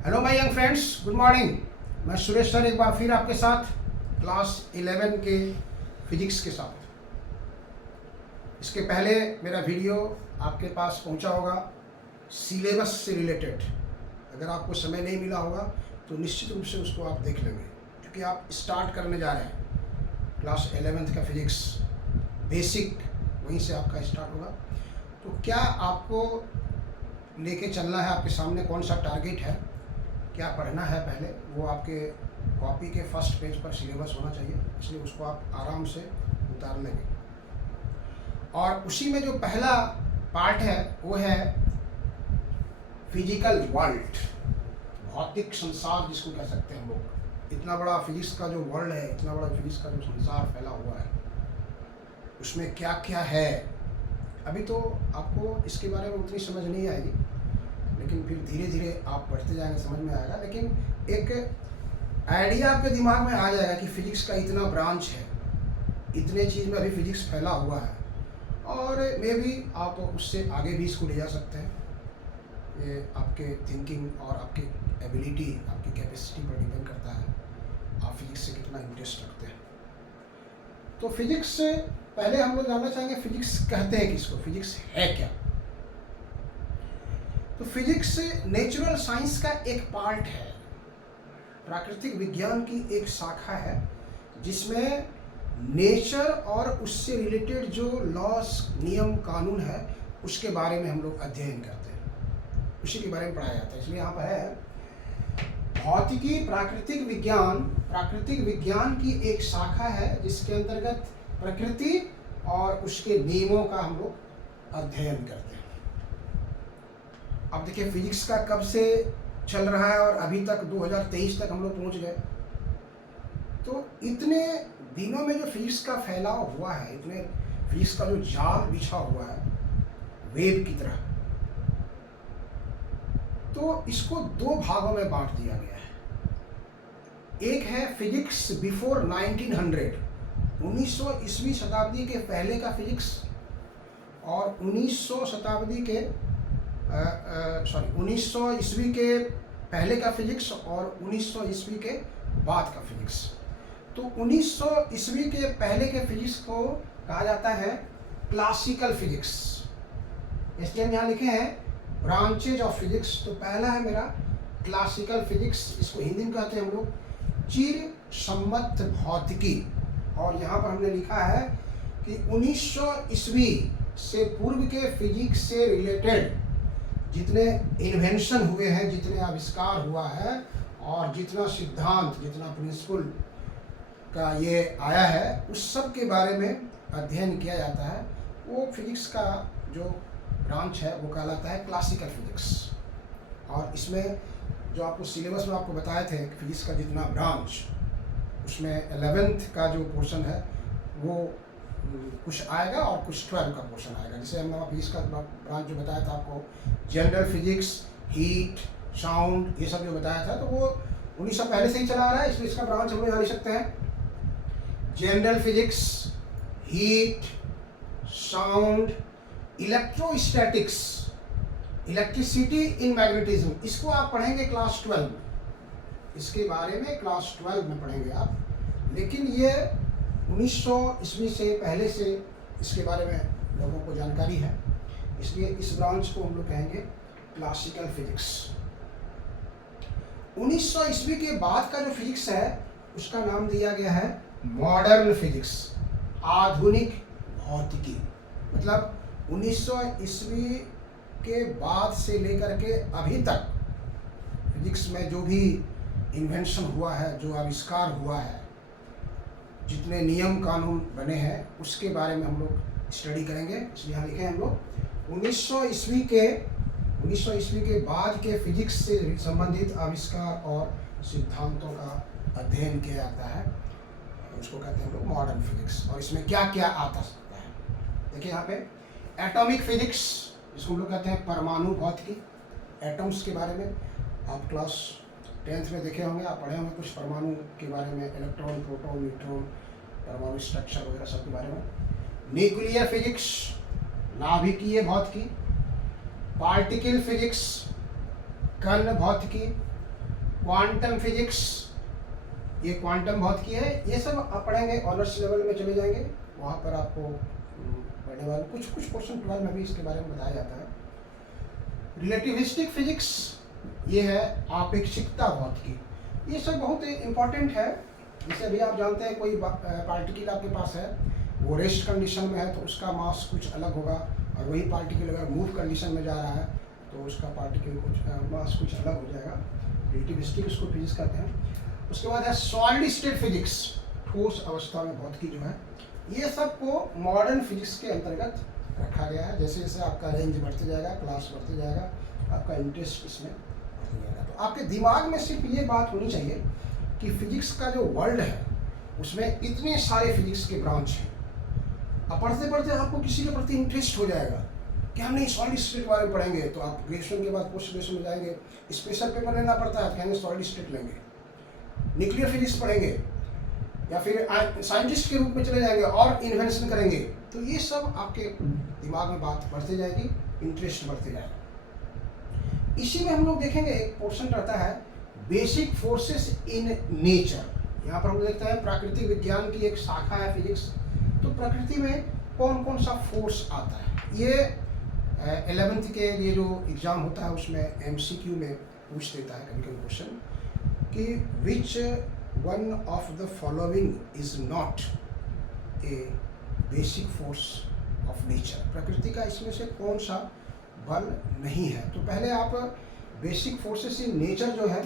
Hello my young friends, good morning. मैं Suresh sir एक बार फिर आपके साथ क्लास 11 के फिजिक्स के साथ। इसके पहले मेरा वीडियो आपके पास पहुंचा होगा सिलेबस से रिलेटेड। अगर आपको समय नहीं मिला होगा तो निश्चित रूप से उसको आप देख लेंगे, क्योंकि आप स्टार्ट करने जा रहे हैं क्लास 11th का फिजिक्स बेसिक, वहीं से आपका स्टार्ट होगा। तो क्या आपको लेके चलना है, आपके सामने कौन सा टारगेट है, क्या पढ़ना है, पहले वो आपके कॉपी के फर्स्ट पेज पर सिलेबस होना चाहिए, इसलिए उसको आप आराम से उतार लेंगे। और उसी में जो पहला पार्ट है वो है फिजिकल वर्ल्ड, भौतिक संसार जिसको कह सकते हैं हम लोग। इतना बड़ा फिजिक्स का जो वर्ल्ड है, इतना बड़ा फिजिक्स का जो संसार फैला हुआ है, उसमें क्या क्या है। अभी तो आपको इसके बारे में उतनी समझ नहीं आएगी, लेकिन फिर धीरे धीरे आप पढ़ते जाएंगे, समझ में आएगा। लेकिन एक आइडिया आपके दिमाग में आ जाएगा कि फिजिक्स का इतना ब्रांच है, इतने चीज़ में अभी फिजिक्स फैला हुआ है, और मे भी आप उससे आगे भी इसको ले जा सकते हैं। ये आपके थिंकिंग और आपकी एबिलिटी, आपकी कैपेसिटी पर डिपेंड करता है, आप फिजिक्स से कितना इंटरेस्ट रखते हैं। तो फिजिक्स से पहले हम लोग जानना चाहेंगे फिजिक्स कहते हैं किसको, फिजिक्स है क्या। तो फिजिक्स नेचुरल साइंस का एक पार्ट है, प्राकृतिक विज्ञान की एक शाखा है, जिसमें नेचर और उससे रिलेटेड जो लॉस, नियम, कानून है, उसके बारे में हम लोग अध्ययन करते हैं, उसी के बारे में पढ़ाया जाता है। इसलिए यहाँ पर है भौतिकी, प्राकृतिक विज्ञान की एक शाखा है, जिसके अंतर्गत प्रकृति और उसके नियमों का हम लोग अध्ययन करते हैं। अब देखिए फिजिक्स का कब से चल रहा है और अभी तक 2023 तक हम लोग पहुंच गए। तो इतने दिनों में जो फिजिक्स का फैलाव हुआ है, इतने फिजिक्स का जो जाल बिछा हुआ है वेब की तरह, तो इसको दो भागों में बांट दिया गया है। एक है फिजिक्स बिफोर 1900, 1900 ईस्वी शताब्दी के पहले का फिजिक्स, और 1900 शताब्दी के 1900 ईस्वी के पहले का फिजिक्स और 1900 ईस्वी के बाद का फिजिक्स। तो 1900 ईस्वी के पहले के फिजिक्स को कहा जाता है क्लासिकल फिजिक्स। इसलिए हम यहाँ लिखे हैं ब्रांचेज ऑफ फिजिक्स। तो पहला है मेरा क्लासिकल फिजिक्स, इसको हिंदी में कहते हैं हम लोग चिर सम्मत भौतिकी। और यहाँ पर हमने लिखा है कि 1900 ईस्वी से पूर्व के फिजिक्स से रिलेटेड जितने इन्वेंशन हुए हैं, जितने आविष्कार हुआ है, और जितना सिद्धांत, जितना प्रिंसिपल का ये आया है, उस सब के बारे में अध्ययन किया जाता है। वो फिजिक्स का जो ब्रांच है वो कहलाता है क्लासिकल फिजिक्स। और इसमें जो आपको सिलेबस में आपको बताए थे फिजिक्स का जितना ब्रांच, उसमें 11th का जो पोर्शन है वो कुछ आएगा और कुछ 12 का पोर्शन आएगा। जैसे हमने फिजिक्स का ब्रांच जो बताया था आपको, जनरल फिजिक्स, हीट, साउंड, ये सब जो बताया था, तो वो 1900 पहले से ही चला आ रहा है, इसलिए इसका ब्रांच हम लोग यहाँ लिख सकते हैं general physics, heat, sound, electrostatics, electricity in magnetism. इसको आप पढ़ेंगे क्लास 12 में, इसके बारे में क्लास 12 में पढ़ेंगे आप। लेकिन ये 1900 ईस्वी से पहले से इसके बारे में लोगों को जानकारी है, इसलिए इस ब्रांच को हम लोग कहेंगे क्लासिकल फिजिक्स। 1900 ईस्वी के बाद का जो फिजिक्स है उसका नाम दिया गया है मॉडर्न फिजिक्स, आधुनिक भौतिकी। मतलब 1900 ईस्वी के बाद से लेकर के अभी तक फिजिक्स में जो भी इन्वेंशन हुआ है, जो आविष्कार हुआ है, जितने नियम कानून बने हैं, उसके बारे में हम लोग स्टडी करेंगे। इसलिए यहाँ लिखे हैं हम लोग 1900 ईस्वी के बाद के फिजिक्स से संबंधित आविष्कार और सिद्धांतों का अध्ययन किया जाता है, उसको कहते हैं हम लोग मॉडर्न फिजिक्स। और इसमें क्या क्या आता सकता है, देखिए यहाँ पे एटॉमिक फिजिक्स, जिसको हम लोग कहते हैं परमाणु भौतिकी। एटम्स के बारे में आप क्लास 10th में देखे होंगे, आप पढ़े होंगे कुछ परमाणु के बारे में, इलेक्ट्रॉन, प्रोटॉन, न्यूट्रॉन, परमाणु स्ट्रक्चर वगैरह सब के बारे में। न्यूक्लियर फिजिक्स, नाभिकीय भौतिकी। पार्टिकल फिजिक्स, कण भौतिकी, क्वांटम फिजिक्स, ये क्वांटम भौतिक है, ये सब आप पढ़ेंगे ऑनर्स लेवल में चले जाएंगे, वहाँ पर आपको पढ़ने वाले कुछ क्वेश्चन 12 में भी इसके बारे में बताया जाता है। रिलेटिविस्टिक फिजिक्स, ये है आपेक्षिकता भौतिकी, ये सब बहुत इम्पॉर्टेंट है। जैसे अभी आप जानते हैं कोई पार्टिकल आपके पास है, वो रेस्ट कंडीशन में है तो उसका मास कुछ अलग होगा, और वही पार्टिकल अगर मूव कंडीशन में जा रहा है तो उसका पार्टिकल कुछ मास कुछ अलग हो जाएगा। रिलेटिविस्टिक उसको फिजिक्स कहते हैं। उसके बाद है सॉलिड स्टेट फिजिक्स, ठोस अवस्था में भौतिकी जो है, ये सब को मॉडर्न फिजिक्स के अंतर्गत रखा गया है। जैसे जैसे आपका रेंज बढ़ते जाएगा, क्लास बढ़ते जाएगा, आपका इंटरेस्ट इसमें बढ़ते जाएगा। तो आपके दिमाग में सिर्फ ये बात होनी चाहिए कि फिजिक्स का जो वर्ल्ड है उसमें इतने सारे फिजिक्स के ब्रांच हैं। अब पढ़ते पढ़ते आपको किसी के प्रति इंटरेस्ट हो जाएगा कि हम नहीं सॉलिड स्टेट बारे में पढ़ेंगे, तो आप ग्रेजुएशन के बाद पोस्ट ग्रेजुएशन में जाएंगे, स्पेशल पेपर लेना पड़ता है, कहेंगे सॉलिड स्टेट लेंगे, न्यूक्लियर फिजिक्स पढ़ेंगे, या फिर साइंटिस्ट के रूप में चले जाएंगे और इन्वेंशन करेंगे। तो ये सब आपके दिमाग में बात बढ़ते जाएगी, इंटरेस्ट बढ़ते जाएगा। इसी में हम लोग देखेंगे एक पोर्शन रहता है बेसिक फोर्सेस इन नेचर। यहाँ पर हम देखते हैं प्राकृतिक विज्ञान की एक शाखा है फिजिक्स। तो प्रकृति में कौन कौन सा फोर्स आता है, ये 11th के ये जो एग्ज़ाम होता है उसमें MCQ में पूछ देता है कभी कभी क्वेश्चन कि which one of the following is not a basic force of nature. प्रकृति का इसमें से कौन सा बल नहीं है। तो पहले आप बेसिक फोर्सेस इन नेचर जो है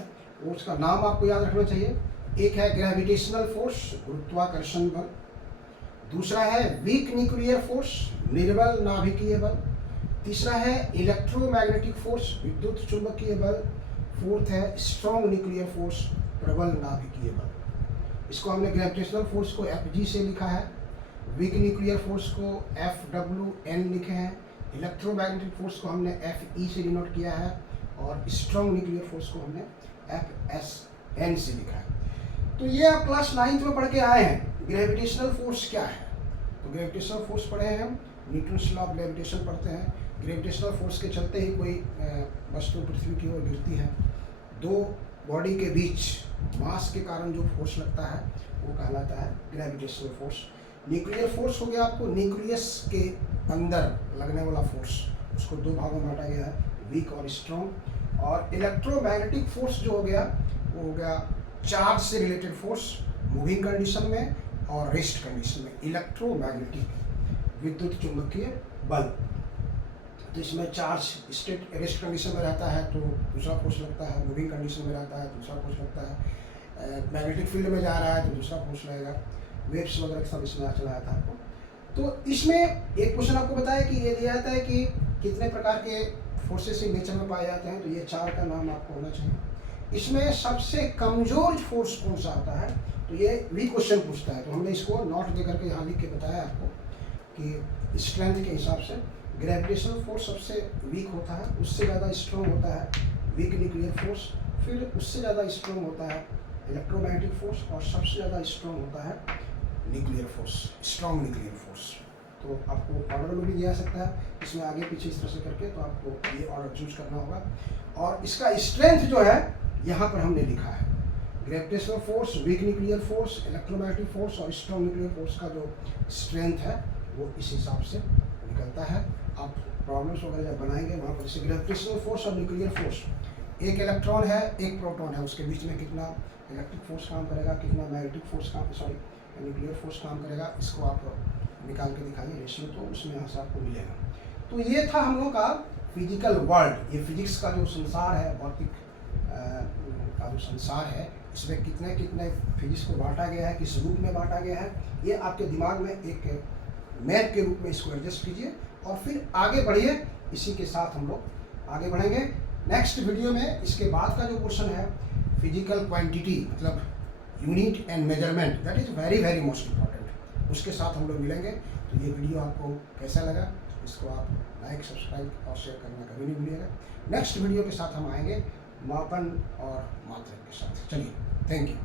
उसका नाम आपको याद रखना चाहिए। एक है ग्रेविटेशनल फोर्स, गुरुत्वाकर्षण बल। दूसरा है वीक न्यूक्लियर फोर्स, निर्बल नाभिकीय बल। तीसरा है इलेक्ट्रोमैग्नेटिक फोर्स, विद्युत चुंबकीय बल। फोर्थ है स्ट्रॉन्ग न्यूक्लियर फोर्स, प्रबल नाभिकीय बल। इसको हमने ग्रेविटेशनल फोर्स को FG से लिखा है, वीक न्यूक्लियर फोर्स को FWN लिखे हैं, इलेक्ट्रोमैग्नेटिक फोर्स को हमने FE से डिनोट किया है, और स्ट्रॉन्ग न्यूक्लियर फोर्स को हमने FSN से लिखा है। तो ये आप क्लास 9th में पढ़ के आए हैं। ग्रेविटेशनल फोर्स क्या है, तो ग्रेविटेशनल फोर्स पढ़े हैं हम, न्यूटन्स लॉ ऑफ ग्रेविटेशन पढ़ते हैं। ग्रेविटेशनल फोर्स के चलते ही कोई वस्तु पृथ्वी की ओर गिरती है, दो बॉडी के बीच मास के कारण जो फोर्स लगता है वो कहलाता है ग्रेविटेशनल फोर्स। न्यूक्लियर फोर्स हो गया आपको न्यूक्लियस के अंदर लगने वाला फोर्स, उसको दो भागों में बांटा गया है, वीक और स्ट्रॉन्ग। और इलेक्ट्रोमैग्नेटिक फोर्स जो हो गया वो हो गया चार्ज से रिलेटेड फोर्स, मूविंग कंडीशन में और रेस्ट कंडीशन में। इलेक्ट्रोमैग्नेटिक विद्युत चुंबकीय बल, तो इसमें चार्ज स्टेट रेस्ट कंडीशन में रहता है तो दूसरा फोर्स लगता है, मूविंग कंडीशन में रहता है दूसरा फोर्स लगता है, मैग्नेटिक फील्ड में जा रहा है तो दूसरा फोर्स लगेगा, वेव्स वगैरह सब इसमें चला जाता है आपको। तो इसमें एक क्वेश्चन आपको बताया कि ये दिया जाता है कि कितने प्रकार के फोर्सेस इन नेचर में पाए जाते हैं, तो ये 4 का नाम आपको होना चाहिए। इसमें सबसे कमजोर फोर्स कौन सा आता है, तो ये भी क्वेश्चन पूछता है। तो हमने इसको नोट दे करके यहाँ लिख के बताया आपको कि स्ट्रेंथ के हिसाब से ग्रेविटेशनल फोर्स सबसे वीक होता है, उससे ज़्यादा स्ट्रॉन्ग होता है वीक न्यूक्लियर फोर्स, फिर उससे ज़्यादा स्ट्रॉन्ग होता है इलेक्ट्रोमैग्नेटिक फोर्स, और सबसे ज़्यादा स्ट्रॉन्ग होता है nuclear force, strong nuclear force. तो आपको ऑर्डर में भी दिया जा सकता है, इसमें आगे पीछे इस तरह से करके, तो आपको ये ऑर्डर चूज करना होगा। और इसका स्ट्रेंथ जो है यहाँ पर हमने लिखा है, gravitational force, weak nuclear force, electromagnetic force और स्ट्रॉन्ग न्यूक्लियर फोर्स का जो स्ट्रेंथ है वो इस हिसाब से निकलता है। आप प्रॉब्लम्स वगैरह जब बनाएंगे वहाँ पर, जैसे ग्रेविटेशनल फोर्स और न्यूक्लियर फोर्स, एक इलेक्ट्रॉन है एक प्रोटॉन है, उसके बीच में कितना इलेक्ट्रिक फोर्स काम करेगा, कितना मैग्नेटिक फोर्स काम, सॉरी न्यूक्लियर फोर्स काम करेगा, इसको आप निकाल के दिखाइए रेशियो, तो उसमें यहाँ से आपको मिलेगा। तो ये था हम लोगों का फिजिकल वर्ल्ड, ये फिजिक्स का जो संसार है, भौतिक का जो संसार है, इसमें कितने कितने फिजिक्स को बांटा गया है, किस रूप में बांटा गया है, ये आपके दिमाग में एक मैप के रूप में इसको एडजस्ट कीजिए और फिर आगे बढ़िए। इसी के साथ हम लोग आगे बढ़ेंगे। नेक्स्ट वीडियो में इसके बाद का जो क्वेश्चन है फिजिकल क्वांटिटी, मतलब unit and measurement, that is very very most important, उसके साथ हम लोग मिलेंगे। तो ये वीडियो आपको कैसा लगा, इसको आप लाइक, सब्सक्राइब और शेयर करना कभी नहीं भूलिएगा। नेक्स्ट वीडियो के साथ हम आएंगे मापन और मात्रक के साथ। चलिए, थैंक यू।